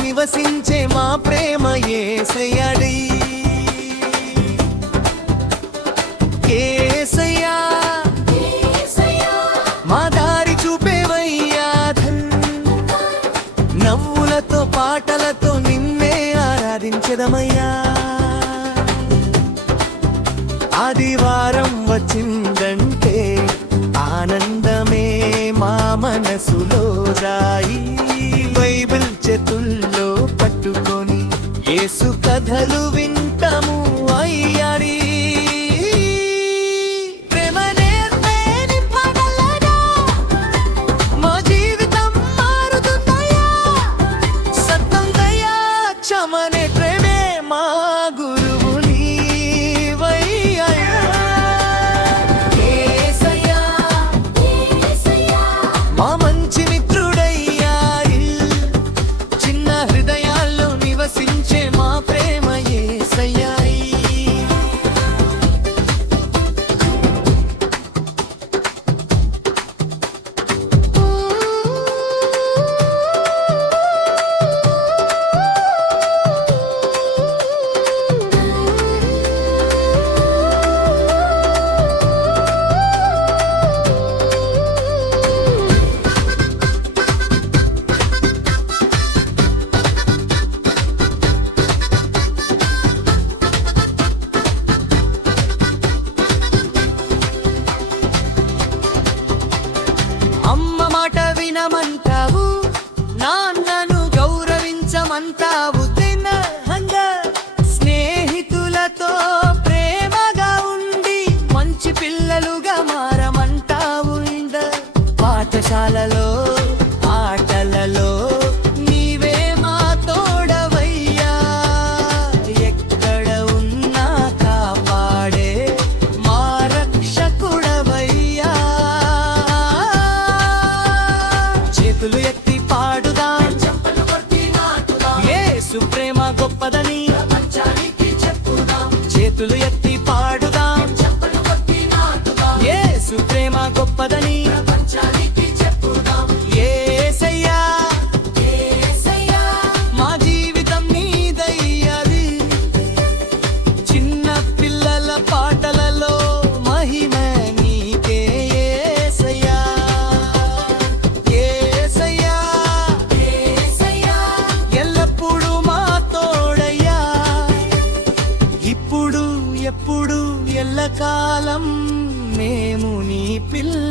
నివసించే మా ప్రేమ యేసయ్యడి యేసయ్యా మా దారి చూపేవయ్యా నవ్వులతో పాటలతో నిన్నే ఆరాధించదమయ్యా ఆదివారం వచ్చిందంటే ఆనందమే మా మనసులో రాయి బైబిల్ చేతుల్లో పట్టుకొని యేసు కథలు వింటాము అయ్యాడి మా జీవితం మారుతుందయ్యా సత్యం దయా క్షమనే ప్రేమే మా గురువు నీవయ్యా మా మంచి మిత్రుడయ్యా చిన్న హృదయాల్లో నివసించే మా ప్రేమ యేసయ్యా అమ్మ మాట వినమంటావు నాన్నను గౌరవించమంటావు తినహంగా స్నేహితులతో ప్రేమగా ఉండి మంచి పిల్లలుగా మారమంటావు పాఠశాలలో ఆటలలో నీవే మా తోడవయ్యా ఎక్కడ ఉన్నా కాపాడే మా రక్షకుడవయ్యా చేతులు ఎత్తి పాడుదాం యేసు ప్రేమ గొప్పదని చేతులు ఎత్తి పాడుదాం యేసు ప్రేమ గొప్పదని యేసయ్యా మా జీవితం నీదయ్యది చిన్న పిల్లల పాటలలో మహిమ నీకే యేసయ్యా ఎల్లప్పుడూ మా తోడయ్యా ఇప్పుడు ఎప్పుడు ఎల్లకాలం మేము నీ పిల్ల